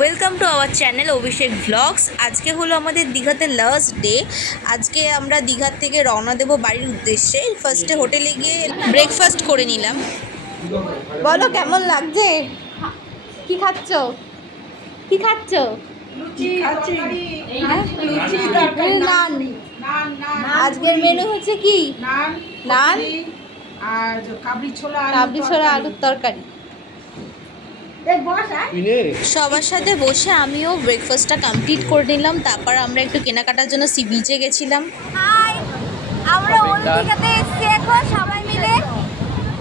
Welcome to our channel Abhishek vlogs. আজকে হলো আমাদের দীঘাতে লাস্ট ডে। আজকে আমরা দীঘার থেকে রওনা দেবো বাড়ির উদ্দেশ্যে। ফার্স্টে হোটেলে গিয়ে ব্রেকফাস্ট করে নিলাম। বলো কেমন লাগছে? কি খাচ্ছ? কি খাচ্ছ? নান। আজকের মেনু হচ্ছে কি? নান আর কাবলি ছোলা আলুর তরকারি। সবার সাথে বসে আমিও ব্রেকফাস্টটা কমপ্লিট করে নিলাম। তারপর আমরা একটু কেনাকাটার জন্য সি বিচে গেছিলাম। আমরা ওল্ড দীঘাতে এসেছি এখন সবাই মিলে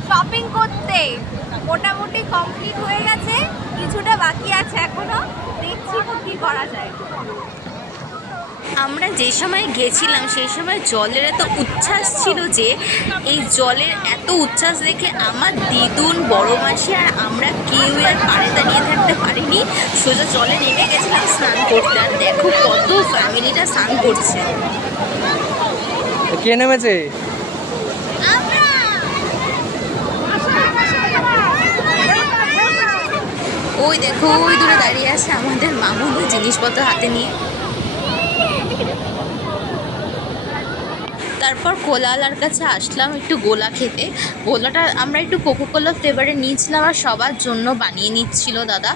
শপিং করতে। মোটামুটি কমপ্লিট হয়ে গেছে, কিছুটা বাকি আছে এখনো, দেখছি কি করা যায়। আমরা যে সময় গেছিলাম সেই সময় জলের এত উচ্ছ্বাস ছিল যে এই জলের এত উচ্ছ্বাস দেখে আমার দিদুন, বড় মাসি আর আমরা কেউ আর পাড়ে দাঁড়িয়ে থাকতে পারিনি। সোজা জলে নেমে গেছিলাম স্নান করতে। আর দেখো কত ফ্যামিলিটা স্নান করছে। কে নেমেছে? ওই দেখো ওই দূরে দাঁড়িয়ে আছে আমাদের মামুনি জিনিসপত্র হাতে নিয়ে। তারপর কোলাওয়ালার কাছে আসলাম একটু গোলা খেতে। গোলাটা আমরা একটু কোকোকোলা ফ্লেভারে নিয়েছিলাম আর সবার জন্য বানিয়ে নিচ্ছিল দাদা।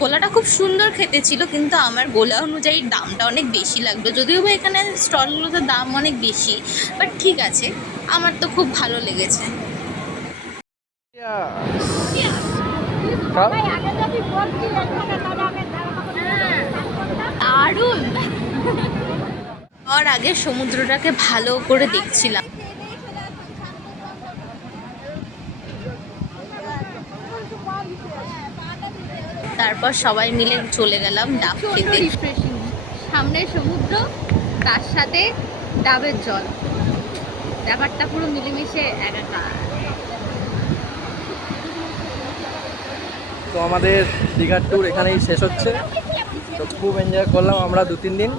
গোলাটা খুব সুন্দর খেতে ছিল, কিন্তু আমার গোলা অনুযায়ী দামটা অনেক বেশি লাগবে। যদিও বা এখানে স্টলগুলোতে দাম অনেক বেশি, বাট ঠিক আছে, আমার তো খুব ভালো লেগেছে। দারুণ। আর আগে সমুদ্রটাকে ভালো করে দেখছিলাম। তারপর সবাই মিলে চলে গেলাম ডাব খেতে। সামনে সমুদ্র, তার সাথে ডাবের জল, ব্যাপারটা পুরো মিলেমিশে একাকার। তো আমাদের দীঘার ট্যুর এখানেই শেষ হচ্ছে। তো খুব এনজয় করলাম আমরা 2-3 দিন।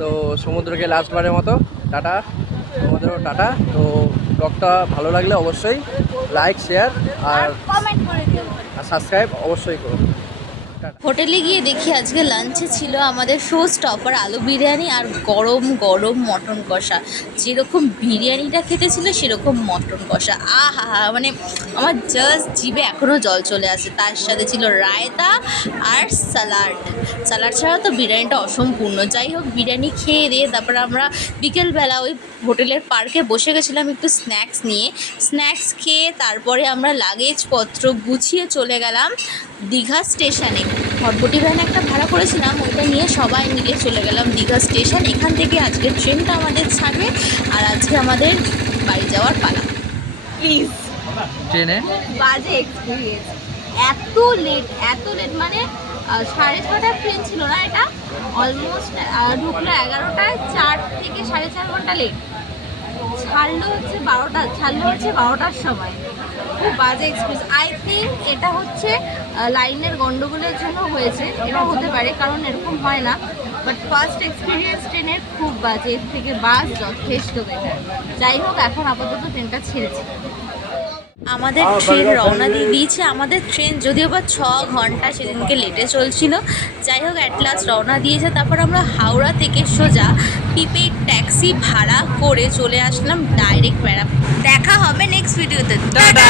তো সমুদ্রকে লাস্টবারের মতো টাটা, তোমাদেরও টাটা। তো ব্লগটা ভালো লাগলে অবশ্যই লাইক, শেয়ার আর সাবস্ক্রাইব অবশ্যই করুন। হোটেলে গিয়ে দেখি আজকে লাঞ্চে ছিল আমাদের শো স্টপার আলু বিরিয়ানি আর গরম গরম মটন কষা। যেরকম বিরিয়ানিটা খেতে ছিল সেরকম মটন কষা, আহা হা, মানে আমার জাস্ট জিভে এখনও জল চলে আসে। তার সাথে ছিল রায়তা আর স্যালাড। স্যালাড ছাড়া তো বিরিয়ানিটা অসম্পূর্ণ। যাই হোক, বিরিয়ানি খেয়ে দিয়ে তারপর আমরা বিকেলবেলা ওই হোটেলের পার্কে বসে গেছিলাম একটু স্ন্যাক্স নিয়ে। স্ন্যাক্স খেয়ে তারপরে আমরা লাগেজপত্র গুছিয়ে চলে গেলাম দীঘা স্টেশনে। হটপটি ভ্যান একটা ভাড়া করেছিলাম, ওইটা নিয়ে সবাই মিলে চলে গেলাম দীঘা স্টেশন। এখান থেকে আজকে ট্রেনটা আমাদের ছাড়বে আর আজকে আমাদের বাড়ি যাওয়ার পালা। প্লিজ, ট্রেনে বাজে এক্সপিরিয়েন্স। এত লেট মানে 6:30টার ট্রেন ছিল না এটা, অলমোস্ট ঢুকলো 11টায়, 4 থেকে 4.5 ঘন্টা লেট। ছাড়লো হচ্ছে 12টার সময়। খুব বাজে এক্সপিরিয়েন্স। আই থিঙ্ক এটা হচ্ছে লাইনের গন্ডগোলের জন্য হয়েছে, এটা হতে পারে, কারণ এরকম হয় না। বাট ফার্স্ট এক্সপিরিয়েন্স ট্রেনের খুব বাজে। এর থেকে বাস যথেষ্ট বেটার। যাই হোক, এখন আপাতত ট্রেনটা ছেড়েছে। আমাদের ট্রেন রওনা দিয়ে দিয়েছে। আমাদের ট্রেন যদিও বা 6 ঘন্টা সেদিনকে লেটে চলছিল। যাই হোক, অ্যাট লাস্ট রওনা দিয়েছে। তারপর আমরা হাওড়া থেকে সোজা প্রিপেইড ট্যাক্সি ভাড়া করে চলে আসলাম ডাইরেক্ট ব্যারাকপুর। দেখা হবে নেক্সট ভিডিওতে। টাটা।